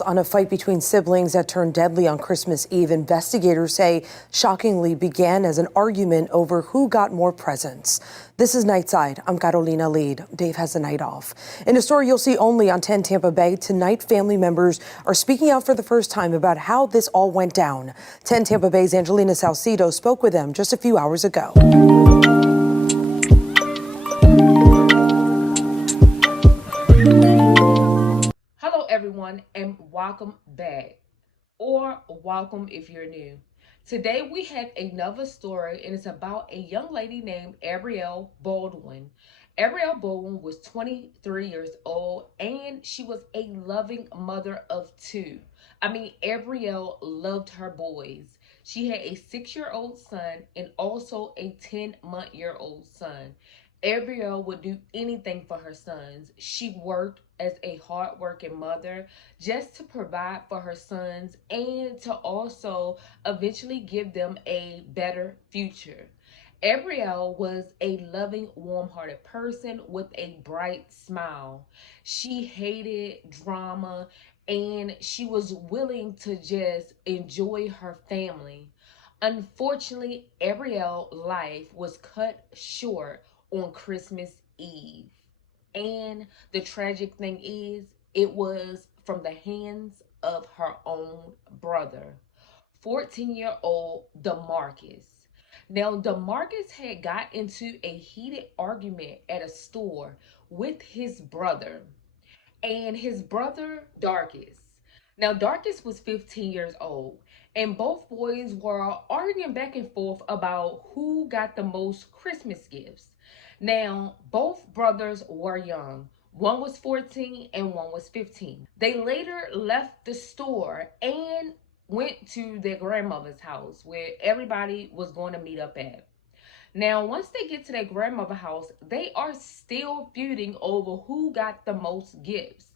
On a fight between siblings that turned deadly on Christmas Eve, investigators say shockingly began as an argument over who got more presents. This is Nightside. I'm Carolina Lead. Dave has the night off. In a story you'll see only on 10 Tampa Bay, tonight family members are speaking out for the first time about how this all went down. 10 Tampa Bay's Angelina Salcido spoke with them just a few hours ago. Everyone, and welcome back, or welcome if you're new. Today we have another story, and it's about a young lady named Abrielle Baldwin. Abrielle Baldwin was 23 years old, and she was a loving mother of two. Abrielle loved her boys. She had a 6-year-old son and also a 10-month-old son. Abrielle would do anything for her sons. She worked as a hard-working mother just to provide for her sons and to also eventually give them a better future. Abrielle was a loving, warm-hearted person with a bright smile. She hated drama and she was willing to just enjoy her family. Unfortunately, Abrielle's life was cut short on Christmas Eve. And the tragic thing is, it was from the hands of her own brother, 14-year-old DeMarcus. Now, DeMarcus had got into a heated argument at a store with his brother and his brother, Darkus. Now, Darkus was 15 years old, and both boys were arguing back and forth about who got the most Christmas gifts. Now, both brothers were young. One was 14 and one was 15. They later left the store and went to their grandmother's house where everybody was going to meet up at. Now, once they get to their grandmother's house, they are still feuding over who got the most gifts.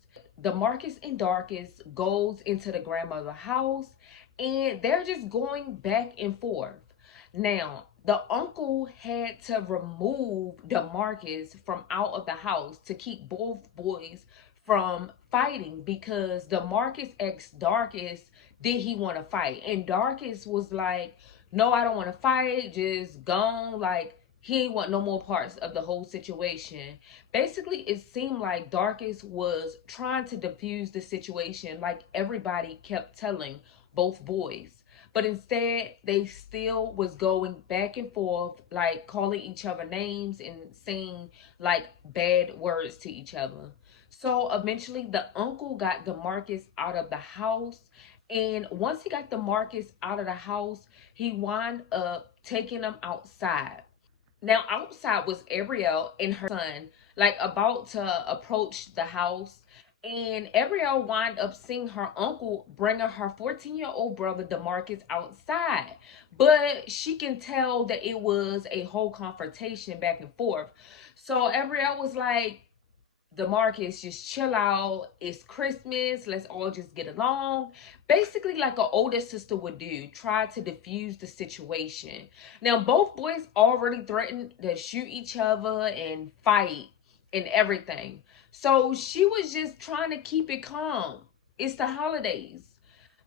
DeMarcus and Darkus goes into the grandmother's house and they're just going back and forth. Now, the uncle had to remove DeMarcus from out of the house to keep both boys from fighting because DeMarcus asked Darkus, did he want to fight? And Darkus was like, no, I don't want to fight, just gone. Like, he ain't want no more parts of the whole situation. Basically, it seemed like Darkus was trying to diffuse the situation like everybody kept telling both boys. But instead, they still was going back and forth, like calling each other names and saying like bad words to each other. So eventually the uncle got DeMarcus out of the house. And once he got DeMarcus out of the house, he wound up taking him outside. Now outside was Abrielle and her son, like about to approach the house. And Abrielle wound up seeing her uncle bringing her 14-year-old brother DeMarcus outside. But she can tell that it was a whole confrontation back and forth. So Abrielle was like, DeMarcus, just chill out. It's Christmas. Let's all just get along. Basically, like an older sister would do, try to diffuse the situation. Now, both boys already threatened to shoot each other and fight and everything. So she was just trying to keep it calm. It's the holidays.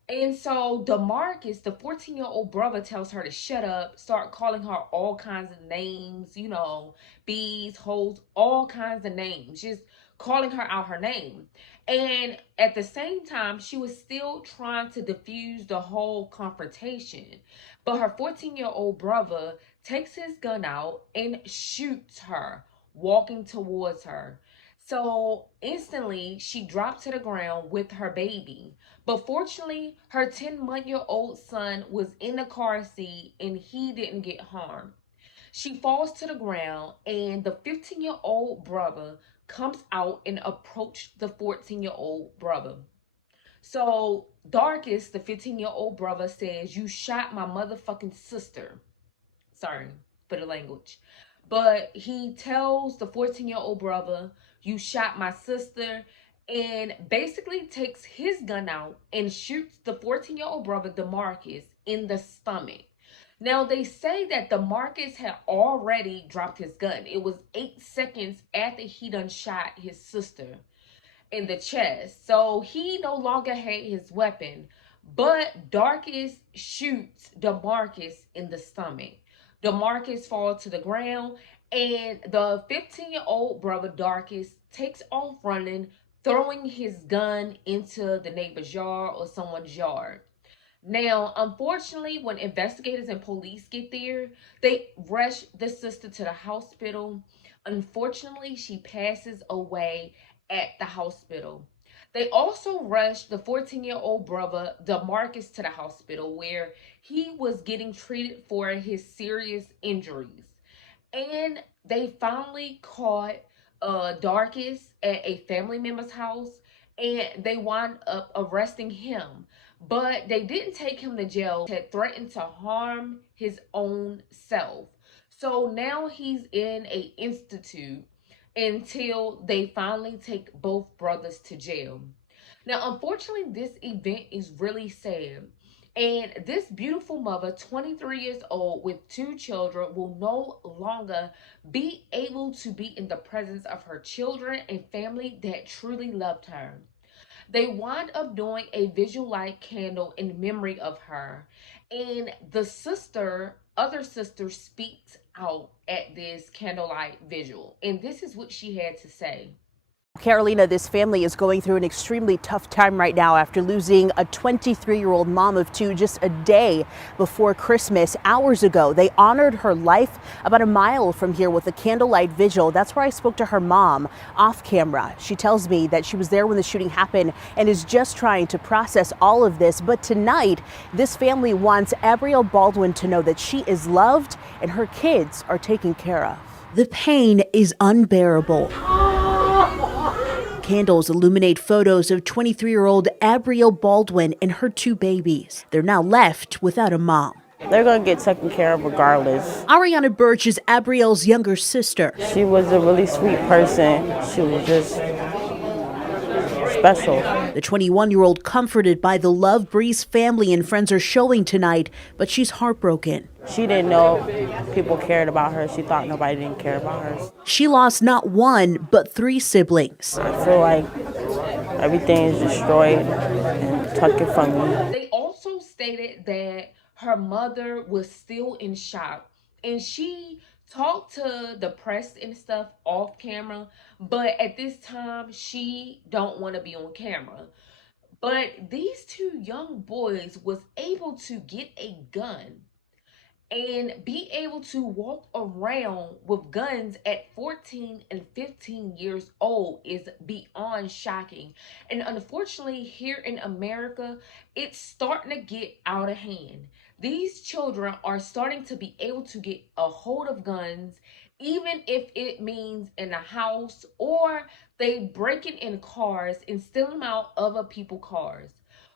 And so DeMarcus, the 14-year-old brother, tells her to shut up, start calling her all kinds of names, bees, hoes, all kinds of names, just calling her out her name. And at the same time, she was still trying to diffuse the whole confrontation. But her 14-year-old brother takes his gun out and shoots her, walking towards her. So instantly, she dropped to the ground with her baby. But fortunately, her 10-month-old son was in the car seat and he didn't get harmed. She falls to the ground and the 15-year-old brother comes out and approached the 14-year-old brother. So Darkus, the 15-year-old brother, says, you shot my motherfucking sister. Sorry for the language. But he tells the 14-year-old brother, you shot my sister, and basically takes his gun out and shoots the 14-year-old brother, DeMarcus, in the stomach. Now, they say that DeMarcus had already dropped his gun. It was 8 seconds after he done shot his sister. in the chest. So he no longer had his weapon, but Darkest shoots DeMarcus in the stomach. DeMarcus falls to the ground, and the 15-year-old brother Darkest takes off running, throwing his gun into the neighbor's yard or someone's yard. Now, unfortunately, when investigators and police get there, they rush the sister to the hospital. Unfortunately, she passes away at the hospital. They also rushed the 14-year-old brother, DeMarcus, to the hospital where he was getting treated for his serious injuries. And they finally caught Darkest at a family member's house, and they wound up arresting him. But they didn't take him to jail. He had threatened to harm his own self. So now he's in a institute until they finally take both brothers to jail. Now, unfortunately, this event is really sad. And this beautiful mother, 23 years old with two children, will no longer be able to be in the presence of her children and family that truly loved her. They wind up doing a visual light candle in memory of her. And the other sister speaks out at this candlelight vigil. And this is what she had to say. Carolina, this family is going through an extremely tough time right now after losing a 23-year-old mom of two just a day before Christmas. Hours ago, they honored her life about a mile from here with a candlelight vigil. That's where I spoke to her mom off camera. She tells me that she was there when the shooting happened and is just trying to process all of this. But tonight, this family wants Abrielle Baldwin to know that she is loved and her kids are taken care of. The pain is unbearable. Candles illuminate photos of 23-year-old Abrielle Baldwin and her two babies. They're now left without a mom. They're going to get taken care of regardless. Ariana Birch is Abrielle's younger sister. She was a really sweet person. She was just special. The 21-year-old comforted by the love Bree's family and friends are showing tonight, but she's heartbroken. She didn't know people cared about her. She thought nobody didn't care about her. She lost not one, but three siblings. I feel like everything is destroyed and taken from me. They also stated that her mother was still in shock, and she talked to the press and stuff off camera, but at this time she don't want to be on camera. But these two young boys was able to get a gun and be able to walk around with guns at 14 and 15 years old is beyond shocking. And unfortunately, here in America, it's starting to get out of hand. These children are starting to be able to get a hold of guns, even if it means in a house or they breaking in cars and stealing them out other people's cars.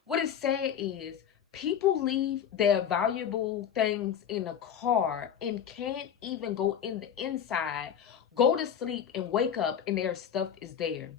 What is sad is people leave their valuable things in a car and can't even go in the inside, go to sleep and wake up and their stuff is there.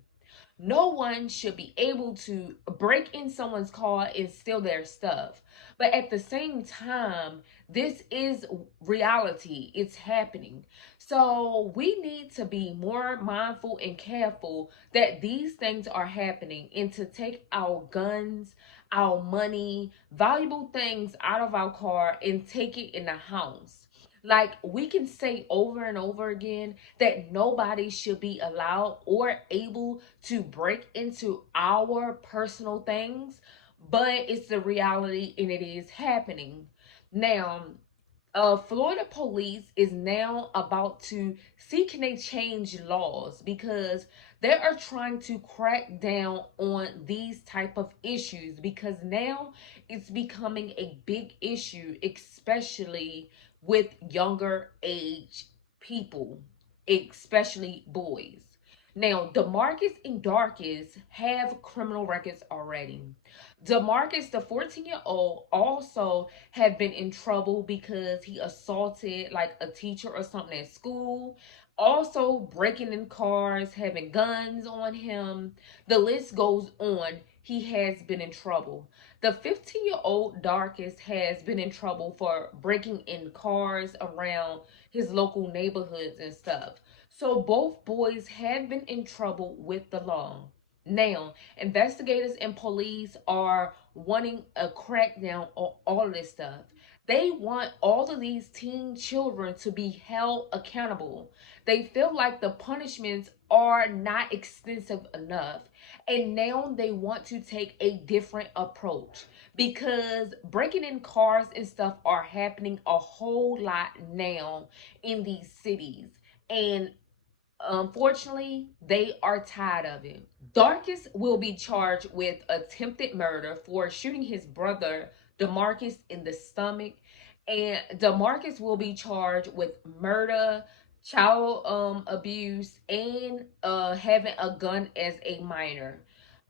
No one should be able to break in someone's car and steal their stuff. But at the same time, this is reality. It's happening. So we need to be more mindful and careful that these things are happening and to take our guns, our money, valuable things out of our car and take it in the house. Like, we can say over and over again that nobody should be allowed or able to break into our personal things, but it's the reality and it is happening. Now, Florida police is now about to see can they change laws because they are trying to crack down on these type of issues because now it's becoming a big issue, especially with younger age people, especially boys. Now, DeMarcus and Darkest have criminal records already. DeMarcus, the 14-year-old, also have been in trouble because he assaulted like a teacher or something at school. Also breaking in cars, having guns on him. The list goes on. He has been in trouble. The 15-year-old Darkest has been in trouble for breaking in cars around his local neighborhoods and stuff. So both boys have been in trouble with the law. Now, investigators and police are wanting a crackdown on all of this stuff. They want all of these teen children to be held accountable. They feel like the punishments are not extensive enough. And now they want to take a different approach because breaking in cars and stuff are happening a whole lot now in these cities. And unfortunately, they are tired of it. Darkest will be charged with attempted murder for shooting his brother DeMarcus in the stomach, and DeMarcus will be charged with murder, child abuse, and having a gun as a minor.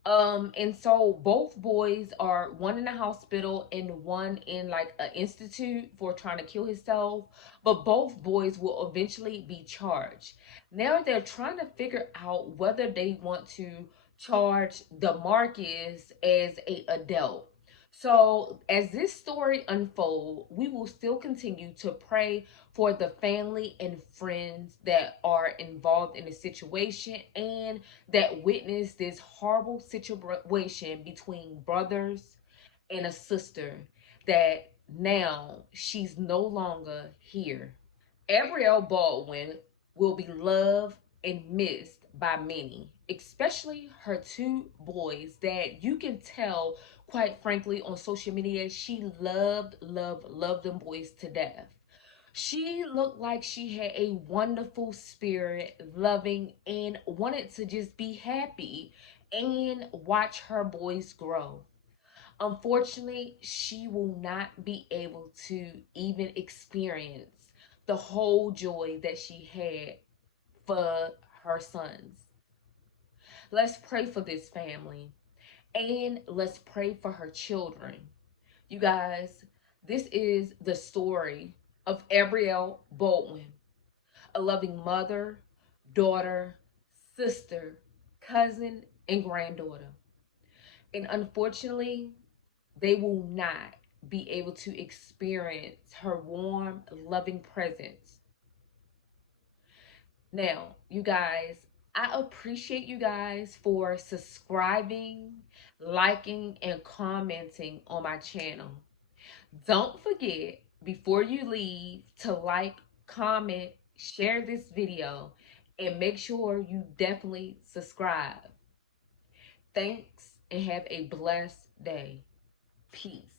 And so both boys are, one in the hospital and one in like an institute for trying to kill himself. But both boys will eventually be charged. Now they're trying to figure out whether they want to charge DeMarcus as a adult. So as this story unfolds, we will still continue to pray for the family and friends that are involved in the situation and that witnessed this horrible situation between brothers and a sister, that now she's no longer here. Abrielle Baldwin will be loved and missed by many, especially her two boys that you can tell, quite frankly, on social media, she loved them boys to death. She looked like she had a wonderful spirit, loving, and wanted to just be happy and watch her boys grow. Unfortunately, she will not be able to even experience the whole joy that she had for her sons. Let's pray for this family and let's pray for her children. You guys, this is the story of Abrielle Baldwin, a loving mother, daughter, sister, cousin, and granddaughter. And unfortunately, they will not be able to experience her warm, loving presence. Now, you guys, I appreciate you guys for subscribing, liking, and commenting on my channel. Don't forget, before you leave, to like, comment, share this video, and make sure you definitely subscribe. Thanks, and have a blessed day. Peace.